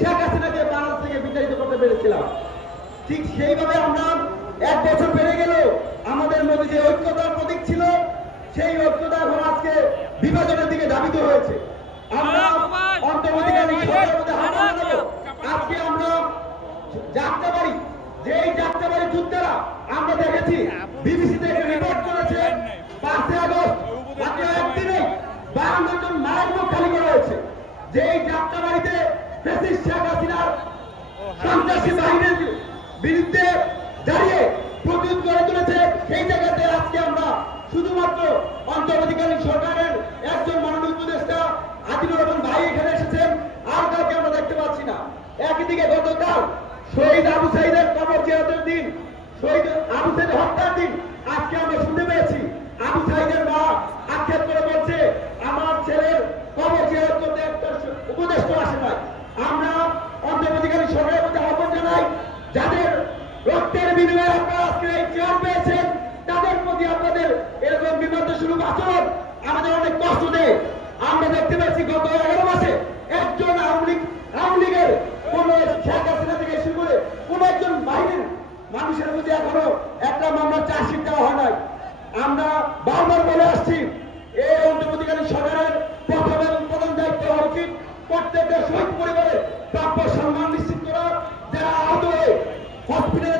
শেখ হাসিনাকে বাংলাদেশ থেকে বিতাড়িত করতে পেরেছিলাম। ঠিক সেইভাবে আমরা 1 বছর পেরে গেল আমাদের মধ্যে যে ঐক্যতার প্রতীক ছিল সেই ঐক্যতা এখন আজকে বিভাজনের দিকে ধাবিত হয়েছে। আমরা অন্তর্বর্তীকালীন সরকারের মধ্যে হাত লাগাবো। আজকে আমরা যাত্রাবাড়ি যেই যাত্রাবাড়ি যুদ্ধেরা আমরা দেখেছি বিবিসিতে একটা রিপোর্ট করেছে 5 আগস্ট মাত্র একদিনেই 52 জন মায়ের মুখ খালি করা হয়েছে। যেই যাত্রাবাড়িতে ফ্যাসিস্ট শেখ হাসিনার সন্ত্রাসী বাহিনীর বিরুদ্ধে দাঁড়িয়ে প্রতিরোধ করে তুলেছে সেই জায়গাতে আজকে আমরা শুধুমাত্র অন্তর্বর্তীকালীন সরকারের একজন মাননীয় উপদেষ্টা আজিমুর রহমান ভাই এখানে এসেছেন, আর কাউকে আমরা দেখতে পাচ্ছি না। একদিকে গতকাল শহীদ আবু সাইদের কবর জিয়ারতের দিন, শহীদ আবু সাইদ হত্যার দিন, আজকে আমরা শুনতে পেয়েছি আবু সাইদের মা আক্ষেপ করে বলছে আমার ছেলের কবর জিয়ারত করতে একটা উপদেষ্টা আসে নাই। আমরা অন্তর্বর্তীকালীন সরকারের প্রতি আহ্বান জানাই, যাদের রক্তের বিনিময়ে আপনারা আজকে এই চেয়ার পেয়েছেন তাদের প্রতি আপনাদের এরকম বিভ্রান্তস্বরূপ আচরণ আমাদের অনেক কষ্ট দেয়। আমরা দেখতে পাচ্ছি গত 11 মাসে একজন আওয়ামী লীগের কোন শেখ হাসিনা থেকে শুরু করে কোন একজন বাহিনীর মানুষের মধ্যে এখনো একটা মামলার চার্জশিট দেওয়া হয় নাই। আমরা বারবার বলে আসছি এই অন্তর্বর্তীকালীন সরকারের প্রথম এবং প্রধান দায়িত্ব হওয়া উচিত প্রত্যেকটা শহীদ পরিবারের প্রাপ্য সম্মান নিশ্চিত করা, যারা আহত হয়ে হসপিটালে